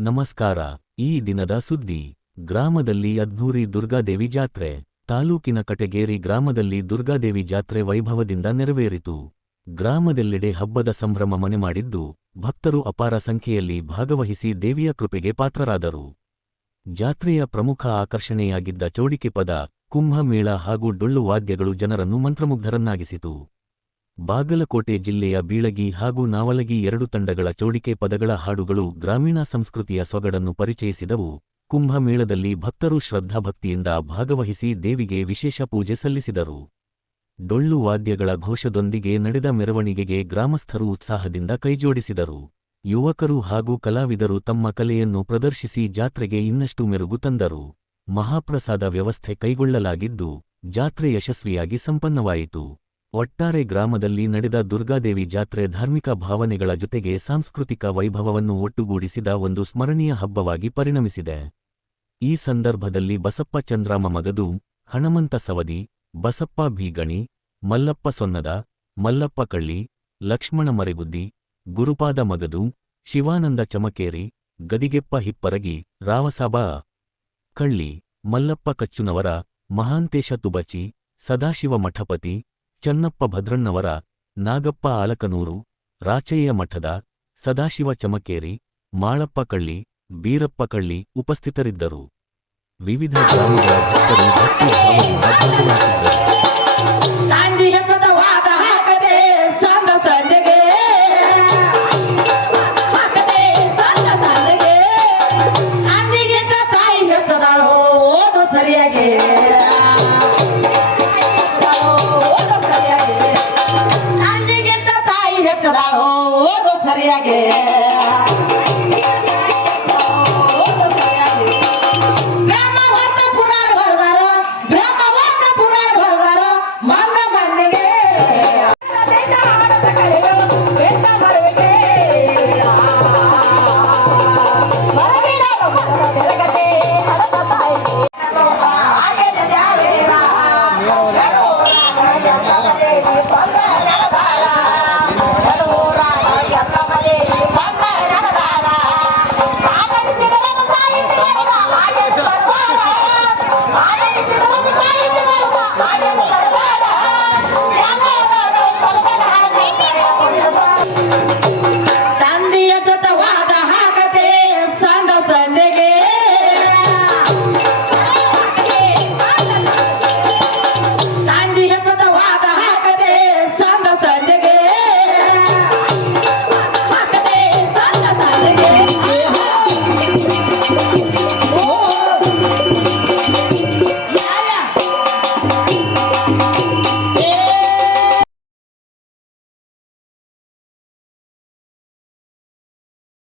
ನಮಸ್ಕಾರ. ಈ ದಿನದ ಸುದ್ದಿ. ಗ್ರಾಮದಲ್ಲಿ ಅದ್ಧೂರಿ ದುರ್ಗಾದೇವಿ ಜಾತ್ರೆ. ತಾಲೂಕಿನ ಕಟಗೇರಿ ಗ್ರಾಮದಲ್ಲಿ ದುರ್ಗಾದೇವಿ ಜಾತ್ರೆ ವೈಭವದಿಂದ ನೆರವೇರಿತು. ಗ್ರಾಮದೆಲ್ಲೆಡೆ ಹಬ್ಬದ ಸಂಭ್ರಮ ಮನೆಮಾಡಿದ್ದು, ಭಕ್ತರು ಅಪಾರ ಸಂಖ್ಯೆಯಲ್ಲಿ ಭಾಗವಹಿಸಿ ದೇವಿಯ ಕೃಪೆಗೆ ಪಾತ್ರರಾದರು. ಜಾತ್ರೆಯ ಪ್ರಮುಖ ಆಕರ್ಷಣೆಯಾಗಿದ್ದ ಚೌಡಿಕೆ ಪದ, ಕುಂಭಮೇಳ ಹಾಗೂ ಡೊಳ್ಳು ವಾದ್ಯಗಳು ಜನರನ್ನು ಮಂತ್ರಮುಗ್ಧರನ್ನಾಗಿಸಿತು. ಬಾಗಲಕೋಟೆ ಜಿಲ್ಲೆಯ ಬೀಳಗಿ ಹಾಗೂ ನಾವಲಗಿ ಎರಡು ತಂಡಗಳ ಚೌಡಿಕೆ ಪದಗಳ ಹಾಡುಗಳು ಗ್ರಾಮೀಣ ಸಂಸ್ಕೃತಿಯ ಸೊಗಡನ್ನು ಪರಿಚಯಿಸಿದವು. ಕುಂಭಮೇಳದಲ್ಲಿ ಭಕ್ತರು ಶ್ರದ್ಧಾಭಕ್ತಿಯಿಂದ ಭಾಗವಹಿಸಿ ದೇವಿಗೆ ವಿಶೇಷ ಪೂಜೆ ಸಲ್ಲಿಸಿದರು. ಡೊಳ್ಳು ವಾದ್ಯಗಳ ಘೋಷದೊಂದಿಗೆ ನಡೆದ ಮೆರವಣಿಗೆಗೆ ಗ್ರಾಮಸ್ಥರು ಉತ್ಸಾಹದಿಂದ ಕೈಜೋಡಿಸಿದರು. ಯುವಕರು ಹಾಗೂ ಕಲಾವಿದರು ತಮ್ಮ ಕಲೆಯನ್ನು ಪ್ರದರ್ಶಿಸಿ ಜಾತ್ರೆಗೆ ಇನ್ನಷ್ಟು ಮೆರುಗು ತಂದರು. ಮಹಾಪ್ರಸಾದ ವ್ಯವಸ್ಥೆ ಕೈಗೊಳ್ಳಲಾಗಿದ್ದು, ಜಾತ್ರೆ ಯಶಸ್ವಿಯಾಗಿ ಸಂಪನ್ನವಾಯಿತು. ಒಟ್ಟಾರೆ ಗ್ರಾಮದಲ್ಲಿ ನಡೆದ ದುರ್ಗಾದೇವಿ ಜಾತ್ರೆ ಧಾರ್ಮಿಕ ಭಾವನೆಗಳ ಜೊತೆಗೆ ಸಾಂಸ್ಕೃತಿಕ ವೈಭವವನ್ನು ಒಟ್ಟುಗೂಡಿಸಿದ ಒಂದು ಸ್ಮರಣೀಯ ಹಬ್ಬವಾಗಿ ಪರಿಣಮಿಸಿದೆ. ಈ ಸಂದರ್ಭದಲ್ಲಿ ಬಸಪ್ಪ ಚಂದ್ರಾಮ ಮಗದು, ಹಣಮಂತ ಸವದಿ, ಬಸಪ್ಪ ಬೀಗಣಿ, ಮಲ್ಲಪ್ಪ ಸೊನ್ನದ, ಮಲ್ಲಪ್ಪ ಕಳ್ಳಿ, ಲಕ್ಷ್ಮಣ ಮರೆಗುದ್ದಿ, ಗುರುಪಾದ ಮಗದು, ಶಿವಾನಂದ ಚಮಕೇರಿ, ಗದಿಗೆಪ್ಪ ಹಿಪ್ಪರಗಿ, ರಾವಸಾಬ ಕಳ್ಳಿ, ಮಲ್ಲಪ್ಪ ಕಚ್ಚುನವರ, ಮಹಾಂತೇಶ ತುಬಚಿ, ಸದಾಶಿವ ಮಠಪತಿ, ಚನ್ನಪ್ಪ ಭದ್ರಣ್ಣವರ, ನಾಗಪ್ಪ ಆಲಕನೂರು, ರಾಚಯ್ಯ ಮಠದ, ಸದಾಶಿವ ಚಮಕೇರಿ, ಮಾಳಪ್ಪ ಕಳ್ಳಿ, ಬೀರಪ್ಪ ಕಳ್ಳಿ ಉಪಸ್ಥಿತರಿದ್ದರು. ವಿವಿಧ ಗ್ರಾಮಗಳ ಭಕ್ತರು ಭಕ್ತಿ ಭಾವದಿಂದ ಭಾಗವಹಿಸಿದ್ದರು.